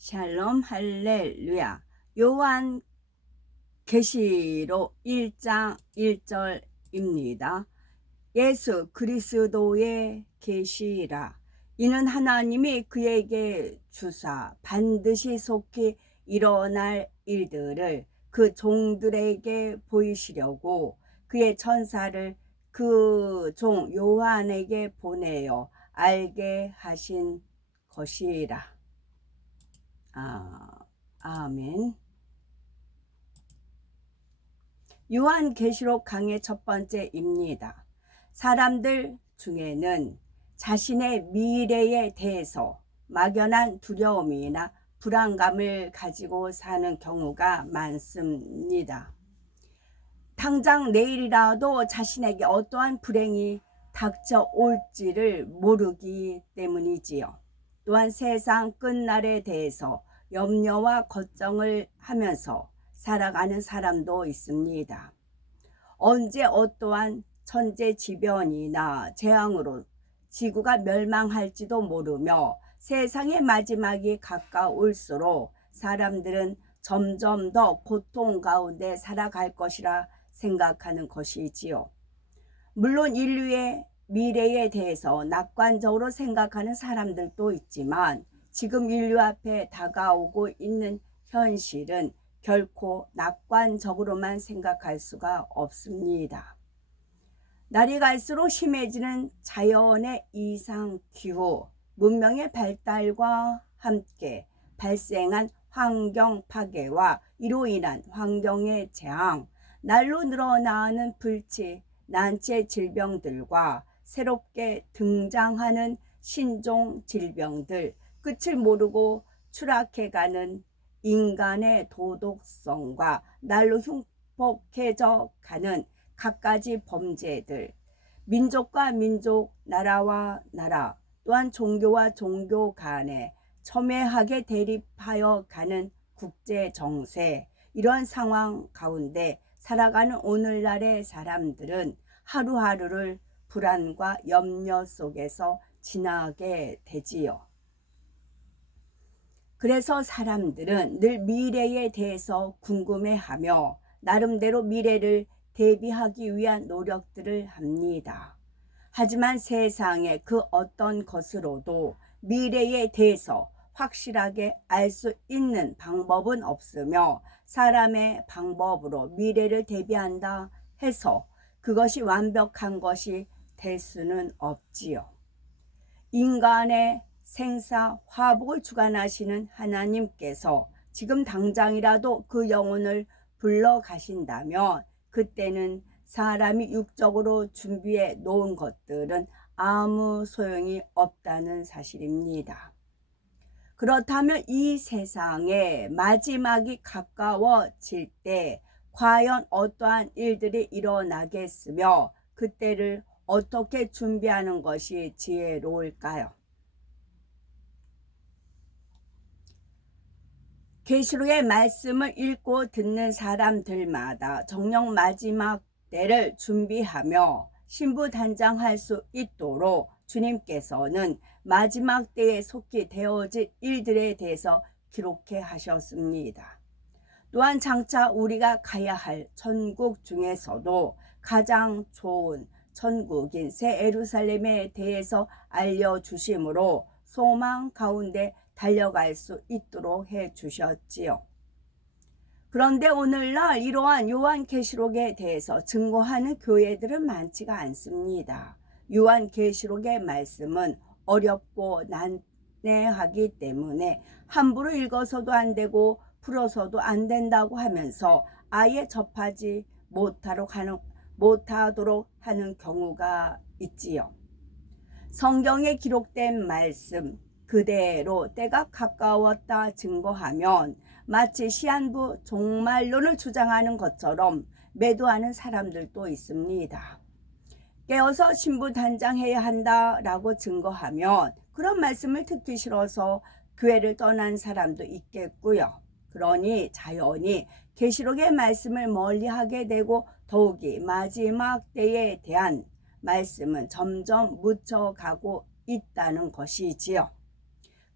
샬롬 할렐루야. 요한 계시록 1장 1절입니다. 예수 그리스도의 계시라. 이는 하나님이 그에게 주사 반드시 속히 일어날 일들을 그 종들에게 보이시려고 그의 천사를 그 종 요한에게 보내어 알게 하신 것이라. 아멘. 요한계시록 강의 첫 번째입니다. 사람들 중에는 자신의 미래에 대해서 막연한 두려움이나 불안감을 가지고 사는 경우가 많습니다. 당장 내일이라도 자신에게 어떠한 불행이 닥쳐올지를 모르기 때문이지요. 또한 세상 끝날에 대해서 염려와 걱정을 하면서 살아가는 사람도 있습니다. 언제 어떠한 천재지변이나 재앙으로 지구가 멸망할지도 모르며 세상의 마지막이 가까울수록 사람들은 점점 더 고통 가운데 살아갈 것이라 생각하는 것이지요. 물론 인류의 미래에 대해서 낙관적으로 생각하는 사람들도 있지만 지금 인류 앞에 다가오고 있는 현실은 결코 낙관적으로만 생각할 수가 없습니다. 날이 갈수록 심해지는 자연의 이상 기후, 문명의 발달과 함께 발생한 환경 파괴와 이로 인한 환경의 재앙, 날로 늘어나는 불치, 난치의 질병들과 새롭게 등장하는 신종 질병들, 끝을 모르고 추락해가는 인간의 도덕성과 날로 흉폭해져 가는 갖가지 범죄들, 민족과 민족, 나라와 나라, 또한 종교와 종교 간에 첨예하게 대립하여 가는 국제 정세, 이러한 상황 가운데 살아가는 오늘날의 사람들은 하루하루를 불안과 염려 속에서 지나게 되지요. 그래서 사람들은 늘 미래에 대해서 궁금해하며 나름대로 미래를 대비하기 위한 노력들을 합니다. 하지만 세상의 그 어떤 것으로도 미래에 대해서 확실하게 알 수 있는 방법은 없으며 사람의 방법으로 미래를 대비한다 해서 그것이 완벽한 것이 될 수는 없지요. 인간의 생사 화복을 주관하시는 하나님께서 지금 당장이라도 그 영혼을 불러 가신다면 그때는 사람이 육적으로 준비해 놓은 것들은 아무 소용이 없다는 사실입니다. 그렇다면 이 세상의 마지막이 가까워질 때 과연 어떠한 일들이 일어나겠으며 그때를 어떻게 준비하는 것이 지혜로울까요? 계시록의 말씀을 읽고 듣는 사람들마다 정녕 마지막 때를 준비하며 신부단장할 수 있도록 주님께서는 마지막 때에 속히 되어질 일들에 대해서 기록해 하셨습니다. 또한 장차 우리가 가야 할 천국 중에서도 가장 좋은 천국인 새 예루살렘에 대해서 알려주심으로 소망 가운데 달려갈 수 있도록 해 주셨지요. 그런데 오늘날 이러한 요한계시록에 대해서 증거하는 교회들은 많지가 않습니다. 요한계시록의 말씀은 어렵고 난해하기 때문에 함부로 읽어서도 안 되고 풀어서도 안 된다고 하면서 아예 접하지 못하도록 하는 경우가 있지요. 성경에 기록된 말씀 그대로 때가 가까웠다 증거하면 마치 시한부 종말론을 주장하는 것처럼 매도하는 사람들도 있습니다. 깨어서 신부단장해야 한다라고 증거하면 그런 말씀을 듣기 싫어서 교회를 떠난 사람도 있겠고요. 그러니 자연히 계시록의 말씀을 멀리하게 되고 더욱이 마지막 때에 대한 말씀은 점점 묻혀가고 있다는 것이지요.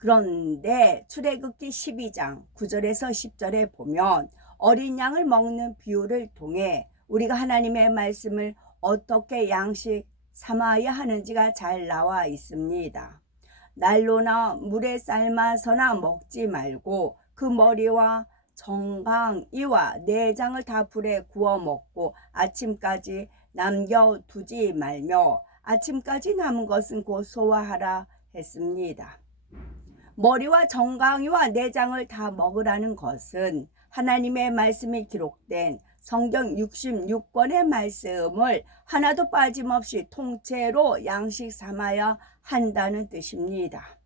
그런데 출애굽기 12장 9절에서 10절에 보면 어린 양을 먹는 비유를 통해 우리가 하나님의 말씀을 어떻게 양식 삼아야 하는지가 잘 나와 있습니다. 난로나 물에 삶아서나 먹지 말고 그 머리와 정강, 이와 내장을 다 불에 구워 먹고 아침까지 남겨두지 말며 아침까지 남은 것은 곧 소화하라 했습니다. 머리와 정강이와 내장을 다 먹으라는 것은 하나님의 말씀이 기록된 성경 66권의 말씀을 하나도 빠짐없이 통째로 양식 삼아야 한다는 뜻입니다.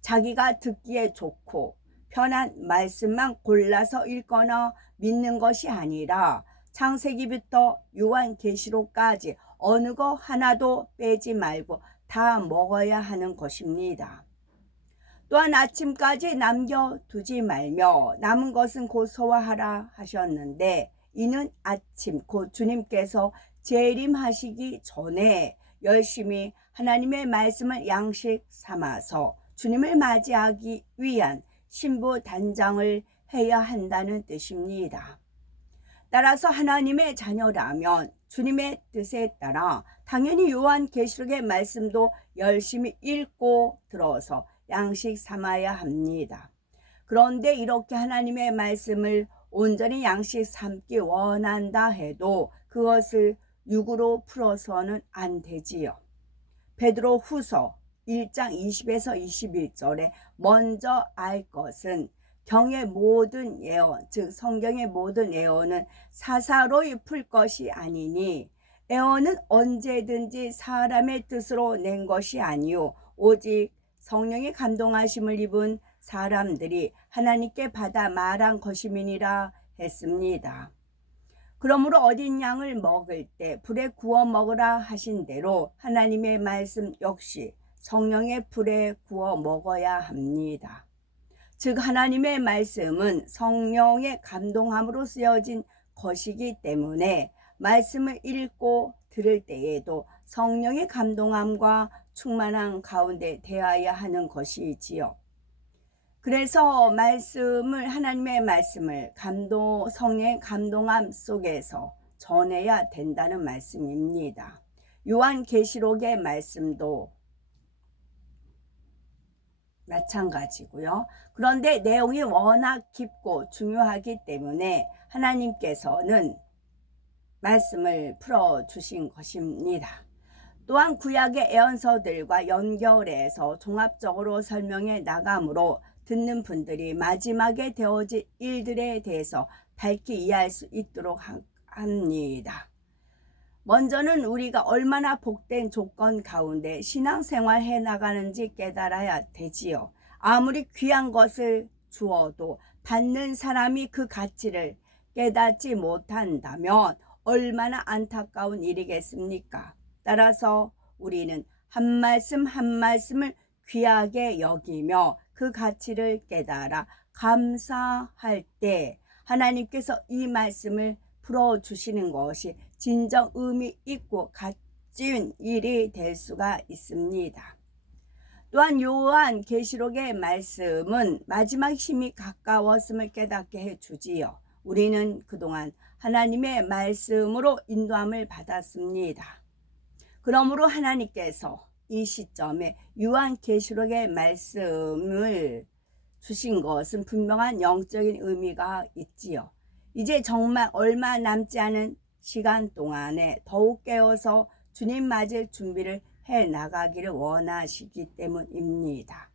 자기가 듣기에 좋고 편한 말씀만 골라서 읽거나 믿는 것이 아니라 창세기부터 요한계시록까지 어느 것 하나도 빼지 말고 다 먹어야 하는 것입니다. 또한 아침까지 남겨두지 말며 남은 것은 곧 소화하라 하셨는데, 이는 아침 곧 주님께서 재림하시기 전에 열심히 하나님의 말씀을 양식 삼아서 주님을 맞이하기 위한 신부 단장을 해야 한다는 뜻입니다. 따라서 하나님의 자녀라면 주님의 뜻에 따라 당연히 요한계시록의 말씀도 열심히 읽고 들어서 양식 삼아야 합니다. 그런데 이렇게 하나님의 말씀을 온전히 양식 삼기 원한다 해도 그것을 육으로 풀어서는 안 되지요. 베드로 후서 1장 20에서 21절에 먼저 알 것은 경의 모든 예언, 즉 성경의 모든 예언은 사사로이 풀 것이 아니니, 예언은 언제든지 사람의 뜻으로 낸 것이 아니요 오직 성령의 감동하심을 입은 사람들이 하나님께 받아 말한 것임이니라 했습니다. 그러므로 어린 양을 먹을 때 불에 구워 먹으라 하신 대로 하나님의 말씀 역시 성령의 불에 구워 먹어야 합니다. 즉 하나님의 말씀은 성령의 감동함으로 쓰여진 것이기 때문에 말씀을 읽고 들을 때에도 성령의 감동함과 충만한 가운데 대하여야 하는 것이지요. 그래서 하나님의 말씀을 성령의 감동함 속에서 전해야 된다는 말씀입니다. 요한계시록의 말씀도 마찬가지고요. 그런데 내용이 워낙 깊고 중요하기 때문에 하나님께서는 말씀을 풀어주신 것입니다. 또한 구약의 예언서들과 연결해서 종합적으로 설명해 나가므로 듣는 분들이 마지막에 되어질 일들에 대해서 밝히 이해할 수 있도록 합니다. 먼저는 우리가 얼마나 복된 조건 가운데 신앙생활 해 나가는지 깨달아야 되지요. 아무리 귀한 것을 주어도 받는 사람이 그 가치를 깨닫지 못한다면 얼마나 안타까운 일이겠습니까? 따라서 우리는 한 말씀 한 말씀을 귀하게 여기며 그 가치를 깨달아 감사할 때 하나님께서 이 말씀을 풀어주시는 것이 진정 의미 있고 가치인 일이 될 수가 있습니다. 또한 요한계시록의 말씀은 마지막 힘이 가까웠음을 깨닫게 해주지요. 우리는 그동안 하나님의 말씀으로 인도함을 받았습니다. 그러므로 하나님께서 이 시점에 요한계시록의 말씀을 주신 것은 분명한 영적인 의미가 있지요. 이제 정말 얼마 남지 않은 시간 동안에 더욱 깨어서 주님 맞을 준비를 해 나가기를 원하시기 때문입니다.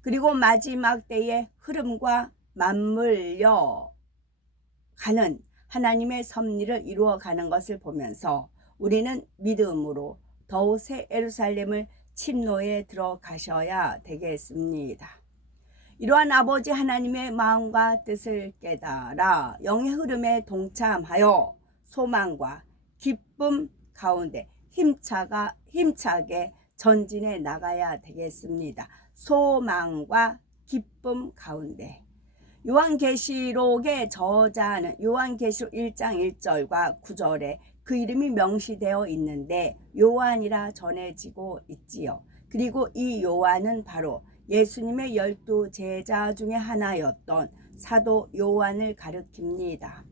그리고 마지막 때의 흐름과 맞물려 가는 하나님의 섭리를 이루어가는 것을 보면서 우리는 믿음으로 더욱 새 예루살렘을 침노에 들어가셔야 되겠습니다. 이러한 아버지 하나님의 마음과 뜻을 깨달아 영의 흐름에 동참하여 소망과 기쁨 가운데 힘차게 전진해 나가야 되겠습니다. 소망과 기쁨 가운데. 요한계시록의 저자는 요한계시록 1장 1절과 9절에 그 이름이 명시되어 있는데 요한이라 전해지고 있지요. 그리고 이 요한은 바로 예수님의 12 제자 중에 하나였던 사도 요한을 가리킵니다.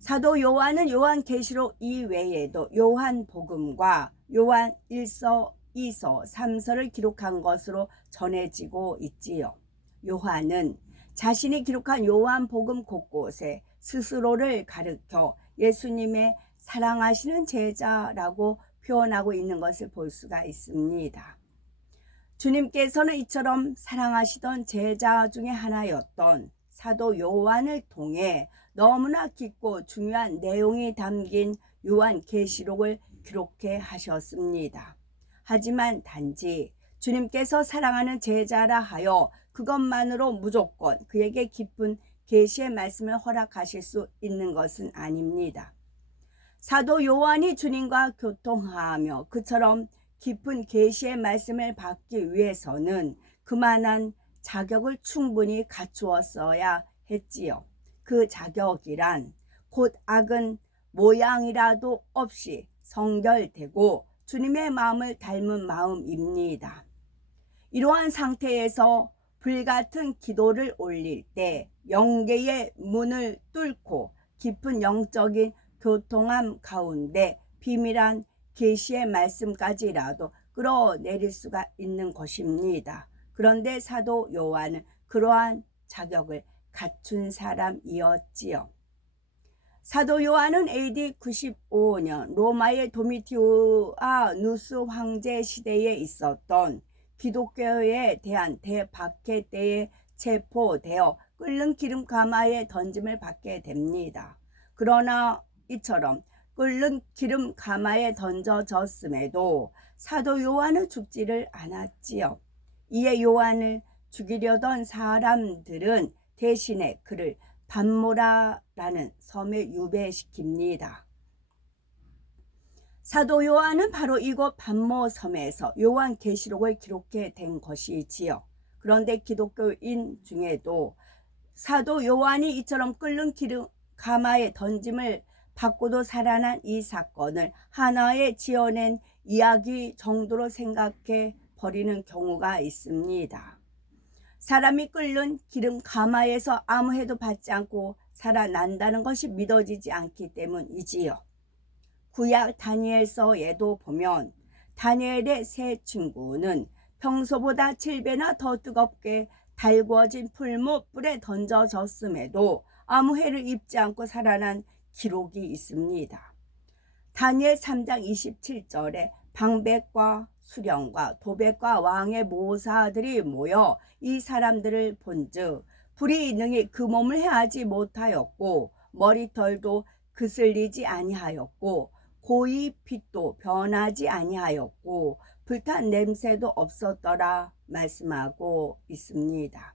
사도 요한은 요한계시록 이외에도 요한복음과 요한 1서, 2서, 3서를 기록한 것으로 전해지고 있지요. 요한은 자신이 기록한 요한복음 곳곳에 스스로를 가리켜 예수님의 사랑하시는 제자라고 표현하고 있는 것을 볼 수가 있습니다. 주님께서는 이처럼 사랑하시던 제자 중에 하나였던 사도 요한을 통해 너무나 깊고 중요한 내용이 담긴 요한계시록을 기록해 하셨습니다. 하지만 단지 주님께서 사랑하는 제자라 하여 그것만으로 무조건 그에게 깊은 계시의 말씀을 허락하실 수 있는 것은 아닙니다. 사도 요한이 주님과 교통하며 그처럼 깊은 계시의 말씀을 받기 위해서는 그만한 자격을 충분히 갖추었어야 했지요. 그 자격이란 곧 악은 모양이라도 없이 성결되고 주님의 마음을 닮은 마음입니다. 이러한 상태에서 불같은 기도를 올릴 때 영계의 문을 뚫고 깊은 영적인 교통함 가운데 비밀한 계시의 말씀까지라도 끌어내릴 수가 있는 것입니다. 그런데 사도 요한은 그러한 자격을 갖춘 사람이었지요. 사도 요한은 AD 95년 로마의 도미티우스누스 황제 시대에 있었던 기독교에 대한 대박해 때에 체포되어 끓는 기름 가마에 던짐을 받게 됩니다. 그러나 이처럼 끓는 기름 가마에 던져졌음에도 사도 요한은 죽지를 않았지요. 이에 요한을 죽이려던 사람들은 대신에 그를 반모라라는 섬에 유배시킵니다. 사도 요한은 바로 이곳 반모 섬에서 요한계시록을 기록해 된 것이지요. 그런데 기독교인 중에도 사도 요한이 이처럼 끓는 기름 가마에 던짐을 받고도 살아난 이 사건을 하나의 지어낸 이야기 정도로 생각해 버리는 경우가 있습니다. 사람이 끓는 기름 가마에서 아무 해도 받지 않고 살아난다는 것이 믿어지지 않기 때문이지요. 구약 다니엘서에도 보면 다니엘의 세 친구는 평소보다 7배나 더 뜨겁게 달구어진 풀무불에 던져졌음에도 아무 해를 입지 않고 살아난 기록이 있습니다. 다니엘 3장 27절에 방백과 수령과 도백과 왕의 모사들이 모여 이 사람들을 본즉 불이 능히 그 몸을 해하지 못하였고 머리털도 그슬리지 아니하였고 고이 빛도 변하지 아니하였고 불탄 냄새도 없었더라 말씀하고 있습니다.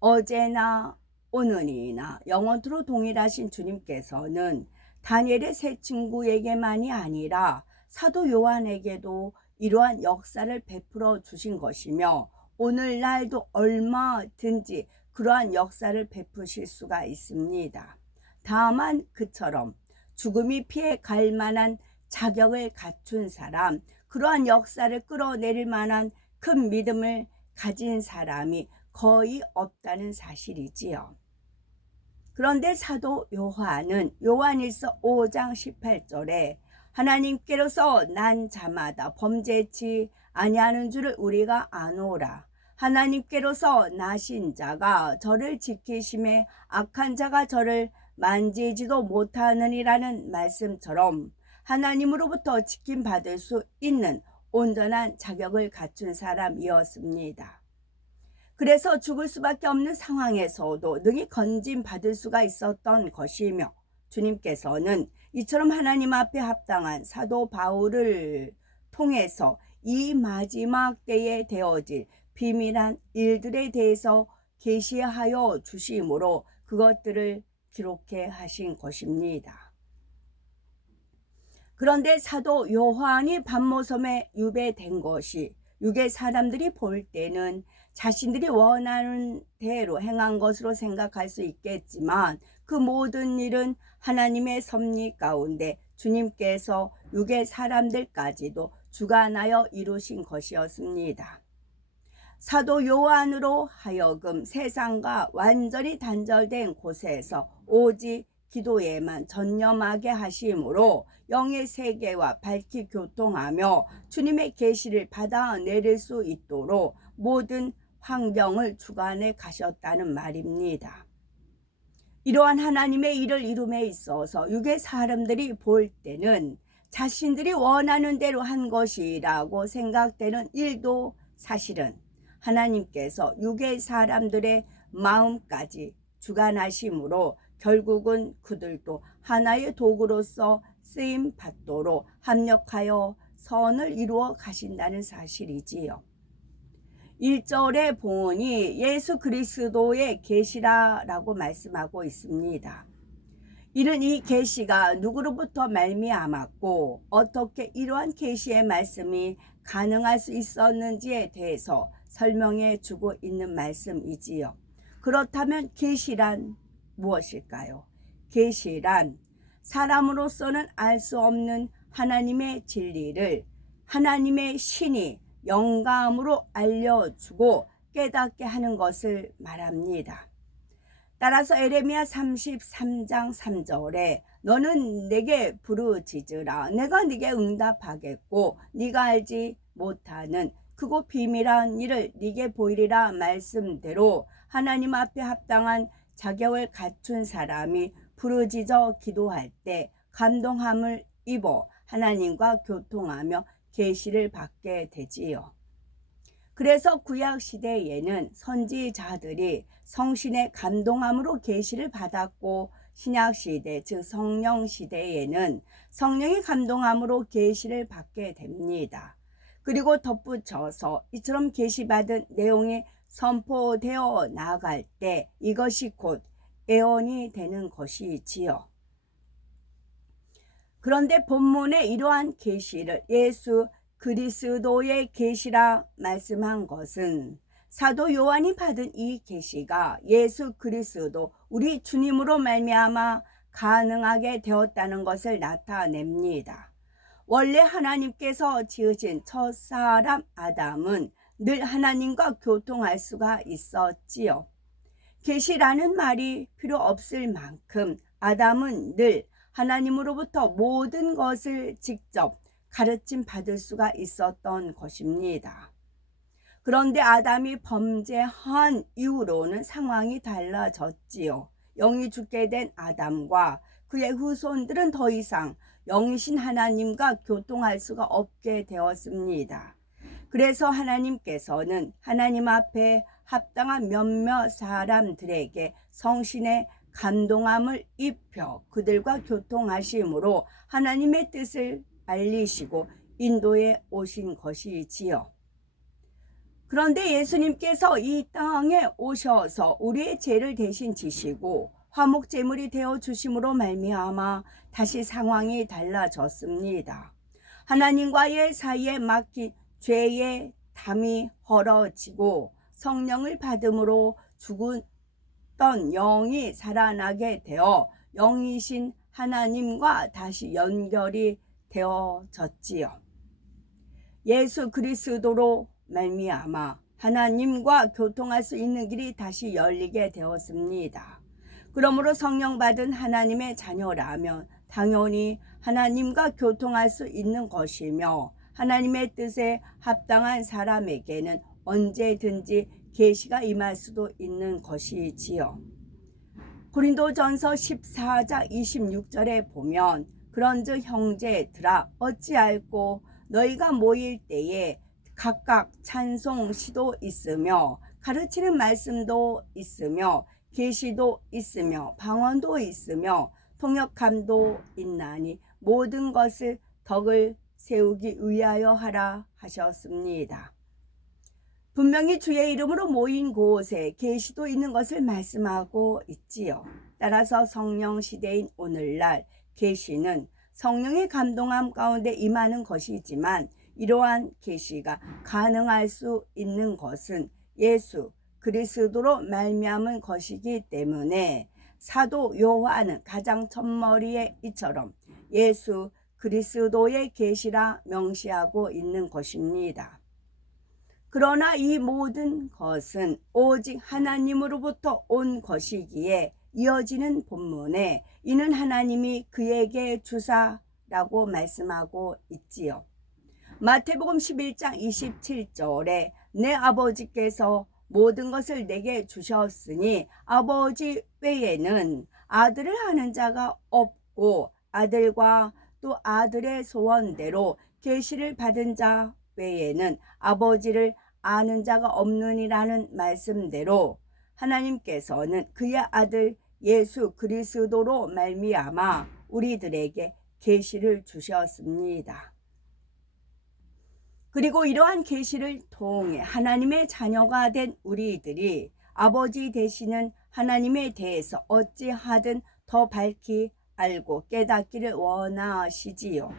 어제나 오늘이나 영원토록 동일하신 주님께서는 다니엘의 세 친구에게만이 아니라 사도 요한에게도 이러한 역사를 베풀어 주신 것이며 오늘날도 얼마든지 그러한 역사를 베푸실 수가 있습니다. 다만 그처럼 죽음이 피해 갈 만한 자격을 갖춘 사람, 그러한 역사를 끌어내릴 만한 큰 믿음을 가진 사람이 거의 없다는 사실이지요. 그런데 사도 요한은 요한일서 5장 18절에 하나님께로서 난 자마다 범죄치 아니하는 줄을 우리가 아노라. 하나님께로서 나신 자가 저를 지키심에 악한 자가 저를 만지지도 못하느니라는 말씀처럼 하나님으로부터 지킴받을 수 있는 온전한 자격을 갖춘 사람이었습니다. 그래서 죽을 수밖에 없는 상황에서도 능히 건짐받을 수가 있었던 것이며 주님께서는 이처럼 하나님 앞에 합당한 사도 바울을 통해서 이 마지막 때에 되어질 비밀한 일들에 대해서 계시하여 주심으로 그것들을 기록해 하신 것입니다. 그런데 사도 요한이 반모섬에 유배된 것이 유괴 사람들이 볼 때는 자신들이 원하는 대로 행한 것으로 생각할 수 있겠지만 그 모든 일은 하나님의 섭리 가운데 주님께서 유괴 사람들까지도 주관하여 이루신 것이었습니다. 사도 요한으로 하여금 세상과 완전히 단절된 곳에서 오직 기도에만 전념하게 하심으로 영의 세계와 밝히 교통하며 주님의 계시를 받아내릴 수 있도록 모든 환경을 주관해 가셨다는 말입니다. 이러한 하나님의 일을 이룸에 있어서 육의 사람들이 볼 때는 자신들이 원하는 대로 한 것이라고 생각되는 일도 사실은 하나님께서 육의 사람들의 마음까지 주관하심으로 결국은 그들도 하나의 도구로서 쓰임 받도록 합력하여 선을 이루어 가신다는 사실이지요. 1절에 보니 예수 그리스도의 계시라라고 말씀하고 있습니다. 이는 이 계시가 누구로부터 말미암았고 어떻게 이러한 계시의 말씀이 가능할 수 있었는지에 대해서 설명해 주고 있는 말씀이지요. 그렇다면 계시란 무엇일까요? 계시란 사람으로서는 알 수 없는 하나님의 진리를 하나님의 신이 영감으로 알려주고 깨닫게 하는 것을 말합니다. 따라서 에레미야 33장 3절에 너는 내게 부르짖으라 내가 네게 응답하겠고 네가 알지 못하는 크고 비밀한 일을 네게 보이리라 말씀대로 하나님 앞에 합당한 자격을 갖춘 사람이 부르짖어 기도할 때 감동함을 입어 하나님과 교통하며 계시를 받게 되지요. 그래서 구약 시대에는 선지자들이 성신의 감동함으로 계시를 받았고 신약 시대 즉 성령 시대에는 성령의 감동함으로 계시를 받게 됩니다. 그리고 덧붙여서 이처럼 계시받은 내용이 선포되어 나갈 때 이것이 곧 예언이 되는 것이지요. 그런데 본문에 이러한 계시를 예수 그리스도의 계시라 말씀한 것은 사도 요한이 받은 이 계시가 예수 그리스도 우리 주님으로 말미암아 가능하게 되었다는 것을 나타냅니다. 원래 하나님께서 지으신 첫사람 아담은 늘 하나님과 교통할 수가 있었지요. 계시라는 말이 필요 없을 만큼 아담은 늘 하나님으로부터 모든 것을 직접 가르침 받을 수가 있었던 것입니다. 그런데 아담이 범죄한 이후로는 상황이 달라졌지요. 영이 죽게 된 아담과 그의 후손들은 더 이상 영이신 하나님과 교통할 수가 없게 되었습니다. 그래서 하나님께서는 하나님 앞에 합당한 몇몇 사람들에게 성신의 감동함을 입혀 그들과 교통하심으로 하나님의 뜻을 알리시고 인도해 오신 것이지요. 그런데 예수님께서 이 땅에 오셔서 우리의 죄를 대신 지시고 화목제물이 되어 주심으로 말미암아 다시 상황이 달라졌습니다. 하나님과의 사이에 막힌 죄의 담이 헐어지고 성령을 받음으로 죽었던 영이 살아나게 되어 영이신 하나님과 다시 연결이 되어졌지요. 예수 그리스도로 말미암아 하나님과 교통할 수 있는 길이 다시 열리게 되었습니다. 그러므로 성령 받은 하나님의 자녀라면 당연히 하나님과 교통할 수 있는 것이며 하나님의 뜻에 합당한 사람에게는 언제든지 계시가 임할 수도 있는 것이지요. 고린도전서 14장 26절에 보면 그런즉 형제들아 어찌할꼬 너희가 모일 때에 각각 찬송 시도 있으며 가르치는 말씀도 있으며 계시도 있으며 방언도 있으며 통역함도 있나니 모든 것을 덕을 세우기 위하여 하라 하셨습니다. 분명히 주의 이름으로 모인 곳에 계시도 있는 것을 말씀하고 있지요. 따라서 성령 시대인 오늘날 계시는 성령의 감동함 가운데 임하는 것이지만 이러한 계시가 가능할 수 있는 것은 예수 그리스도로 말미암은 것이기 때문에 사도 요한은 가장 첫머리에 이처럼 예수 그리스도의 계시라 명시하고 있는 것입니다. 그러나 이 모든 것은 오직 하나님으로부터 온 것이기에 이어지는 본문에 이는 하나님이 그에게 주사라고 말씀하고 있지요. 마태복음 11장 27절에 내 아버지께서 모든 것을 내게 주셨으니 아버지 외에는 아들을 아는 자가 없고 아들과 또 아들의 소원대로 계시를 받은 자 외에는 아버지를 아는 자가 없느니라는 말씀대로 하나님께서는 그의 아들 예수 그리스도로 말미암아 우리들에게 계시를 주셨습니다. 그리고 이러한 계시를 통해 하나님의 자녀가 된 우리들이 아버지 되시는 하나님에 대해서 어찌하든 더 밝히 알고 깨닫기를 원하시지요.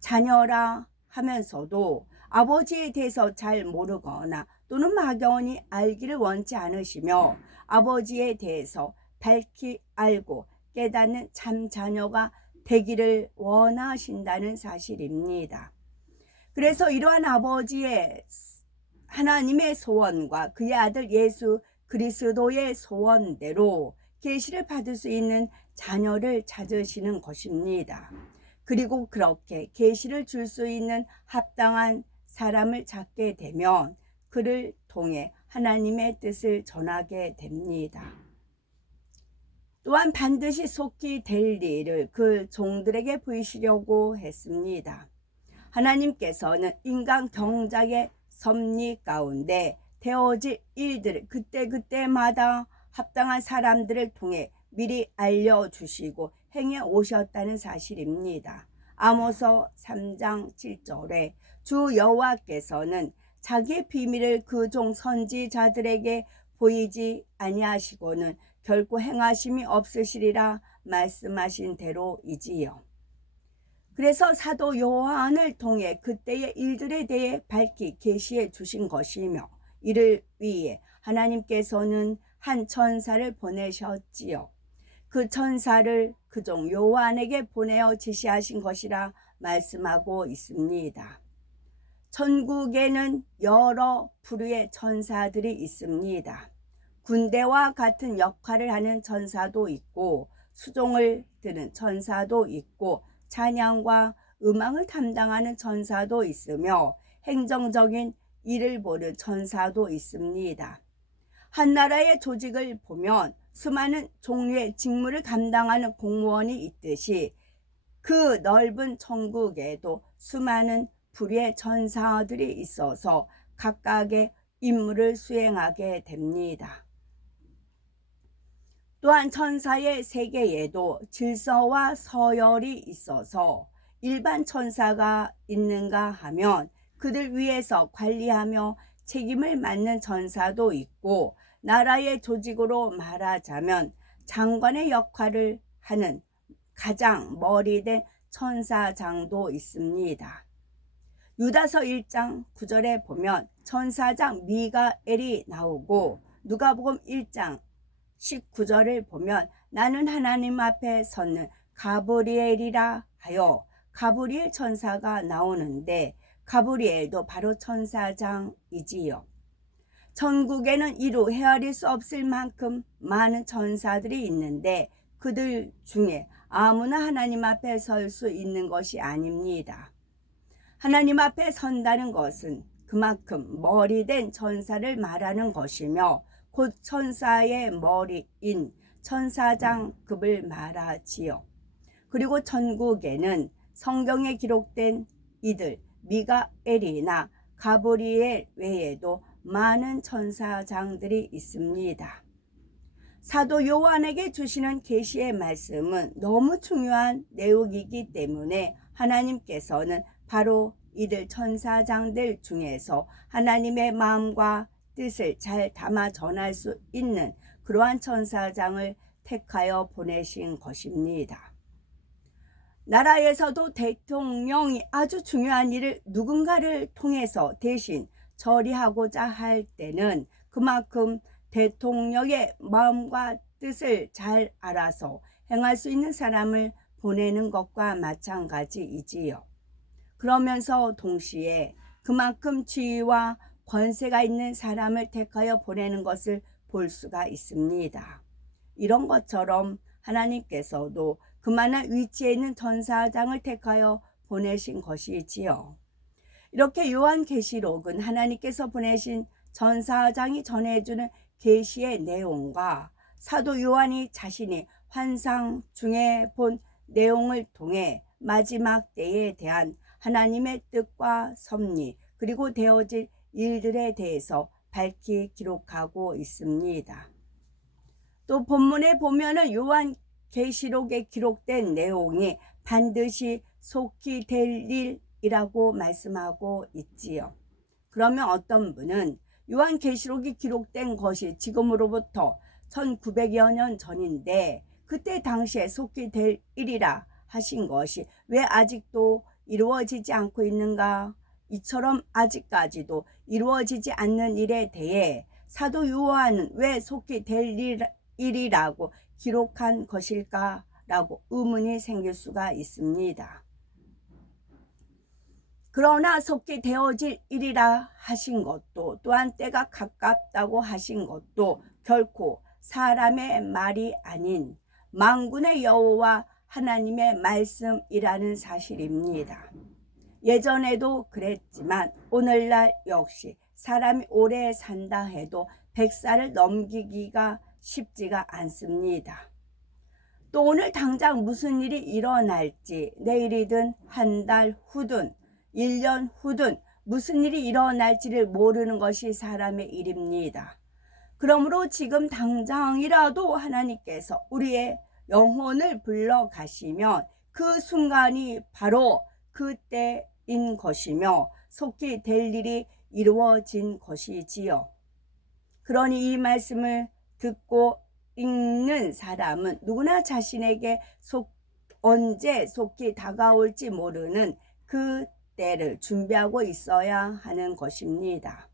자녀라 하면서도 아버지에 대해서 잘 모르거나 또는 막연히 알기를 원치 않으시며 아버지에 대해서 밝히 알고 깨닫는 참 자녀가 되기를 원하신다는 사실입니다. 그래서 이러한 아버지의 하나님의 소원과 그의 아들 예수 그리스도의 소원대로 계시를 받을 수 있는 자녀를 찾으시는 것입니다. 그리고 그렇게 계시를 줄 수 있는 합당한 사람을 찾게 되면 그를 통해 하나님의 뜻을 전하게 됩니다. 또한 반드시 속히 될 일을 그 종들에게 보이시려고 했습니다. 하나님께서는 인간 경작의 섭리 가운데 되어질 일들을 그때그때마다 합당한 사람들을 통해 미리 알려주시고 행해 오셨다는 사실입니다. 아모스 3장 7절에 주 여호와께서는 자기의 비밀을 그 종 선지자들에게 보이지 아니하시고는 결코 행하심이 없으시리라 말씀하신 대로이지요. 그래서 사도 요한을 통해 그때의 일들에 대해 밝히 계시해 주신 것이며 이를 위해 하나님께서는 한 천사를 보내셨지요. 그 천사를 그종 요한에게 보내어 지시하신 것이라 말씀하고 있습니다. 천국에는 여러 부류의 천사들이 있습니다. 군대와 같은 역할을 하는 천사도 있고 수종을 드는 천사도 있고 찬양과 음악을 담당하는 천사도 있으며 행정적인 일을 보는 천사도 있습니다. 한 나라의 조직을 보면 수많은 종류의 직무를 감당하는 공무원이 있듯이 그 넓은 천국에도 수많은 부류의 천사들이 있어서 각각의 임무를 수행하게 됩니다. 또한 천사의 세계에도 질서와 서열이 있어서 일반 천사가 있는가 하면 그들 위에서 관리하며 책임을 맡는 천사도 있고 나라의 조직으로 말하자면 장관의 역할을 하는 가장 머리된 천사장도 있습니다. 유다서 1장 9절에 보면 천사장 미가엘이 나오고 누가복음 1장 19절을 보면 나는 하나님 앞에 섰는 가브리엘이라 하여 가브리엘 천사가 나오는데 가브리엘도 바로 천사장이지요. 천국에는 이루 헤아릴 수 없을 만큼 많은 천사들이 있는데 그들 중에 아무나 하나님 앞에 설 수 있는 것이 아닙니다. 하나님 앞에 선다는 것은 그만큼 머리된 천사를 말하는 것이며 곧 천사의 머리인 천사장급을 말하지요. 그리고 천국에는 성경에 기록된 이들 미가엘이나 가브리엘 외에도 많은 천사장들이 있습니다. 사도 요한에게 주시는 계시의 말씀은 너무 중요한 내용이기 때문에 하나님께서는 바로 이들 천사장들 중에서 하나님의 마음과 뜻을 잘 담아 전할 수 있는 그러한 천사장을 택하여 보내신 것입니다. 나라에서도 대통령이 아주 중요한 일을 누군가를 통해서 대신 처리하고자 할 때는 그만큼 대통령의 마음과 뜻을 잘 알아서 행할 수 있는 사람을 보내는 것과 마찬가지이지요. 그러면서 동시에 그만큼 지위와 권세가 있는 사람을 택하여 보내는 것을 볼 수가 있습니다. 이런 것처럼 하나님께서도 그만한 위치에 있는 전사장을 택하여 보내신 것이지요. 이렇게 요한계시록은 하나님께서 보내신 전사장이 전해주는 계시의 내용과 사도 요한이 자신이 환상 중에 본 내용을 통해 마지막 때에 대한 하나님의 뜻과 섭리 그리고 되어질 일들에 대해서 밝히 기록하고 있습니다. 또 본문에 보면은 요한계시록에 기록된 내용이 반드시 속히 될 일이라고 말씀하고 있지요. 그러면 어떤 분은 요한계시록이 기록된 것이 지금으로부터 1900여 년 전인데 그때 당시에 속히 될 일이라 하신 것이 왜 아직도 이루어지지 않고 있는가? 이처럼 아직까지도 이루어지지 않는 일에 대해 사도 요한은 왜 속히 될 일이라고 기록한 것일까라고 의문이 생길 수가 있습니다. 그러나 속히 되어질 일이라 하신 것도 또한 때가 가깝다고 하신 것도 결코 사람의 말이 아닌 만군의 여호와 하나님의 말씀이라는 사실입니다. 예전에도 그랬지만 오늘날 역시 사람이 오래 산다 해도 100살을 넘기기가 쉽지가 않습니다. 또 오늘 당장 무슨 일이 일어날지 내일이든 한 달 후든 1년 후든 무슨 일이 일어날지를 모르는 것이 사람의 일입니다. 그러므로 지금 당장이라도 하나님께서 우리의 영혼을 불러 가시면 그 순간이 바로 그때인 것이며 속히 될 일이 이루어진 것이지요. 그러니 이 말씀을 듣고 읽는 사람은 누구나 자신에게 언제 속히 다가올지 모르는 그 때를 준비하고 있어야 하는 것입니다.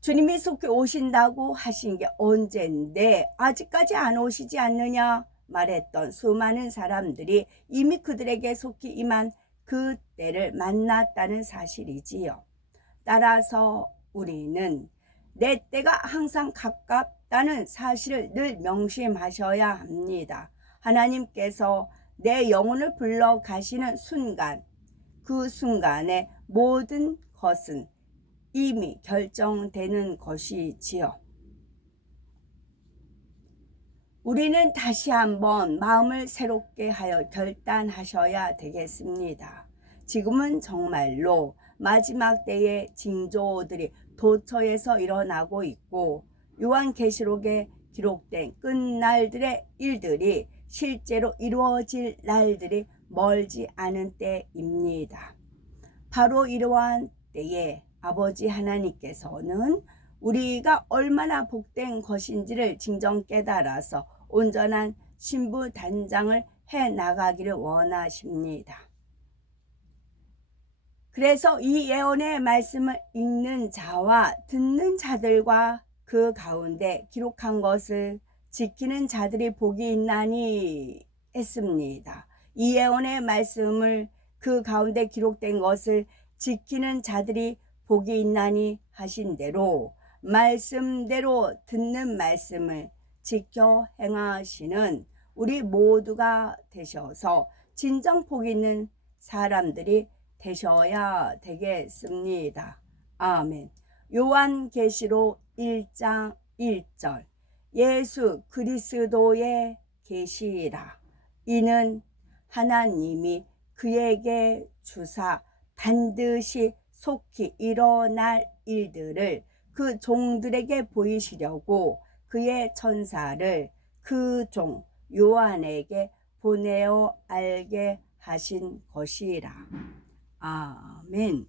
주님이 속히 오신다고 하신 게 언젠데 아직까지 안 오시지 않느냐 말했던 수많은 사람들이 이미 그들에게 속히 임한 그 때를 만났다는 사실이지요. 따라서 우리는 내 때가 항상 가깝다는 사실을 늘 명심하셔야 합니다. 하나님께서 내 영혼을 불러 가시는 순간, 그 순간에 모든 것은 이미 결정되는 것이지요. 우리는 다시 한번 마음을 새롭게 하여 결단하셔야 되겠습니다. 지금은 정말로 마지막 때의 징조들이 도처에서 일어나고 있고 요한계시록에 기록된 끝날들의 일들이 실제로 이루어질 날들이 멀지 않은 때입니다. 바로 이러한 때에 아버지 하나님께서는 우리가 얼마나 복된 것인지를 진정 깨달아서 온전한 신부 단장을 해 나가기를 원하십니다. 그래서 이 예언의 말씀을 읽는 자와 듣는 자들과 그 가운데 기록한 것을 지키는 자들이 복이 있나니 했습니다. 이 예언의 말씀을 그 가운데 기록된 것을 지키는 자들이 복이 있나니 하신 대로 말씀대로 듣는 말씀을 지켜 행하시는 우리 모두가 되셔서 진정 복 있는 사람들이 되셔야 되겠습니다. 아멘. 요한계시록 1장 1절 예수 그리스도의 계시라. 이는 하나님이 그에게 주사 반드시 속히 일어날 일들을 그 종들에게 보이시려고 그의 천사를 그 종 요한에게 보내어 알게 하신 것이라. 아멘.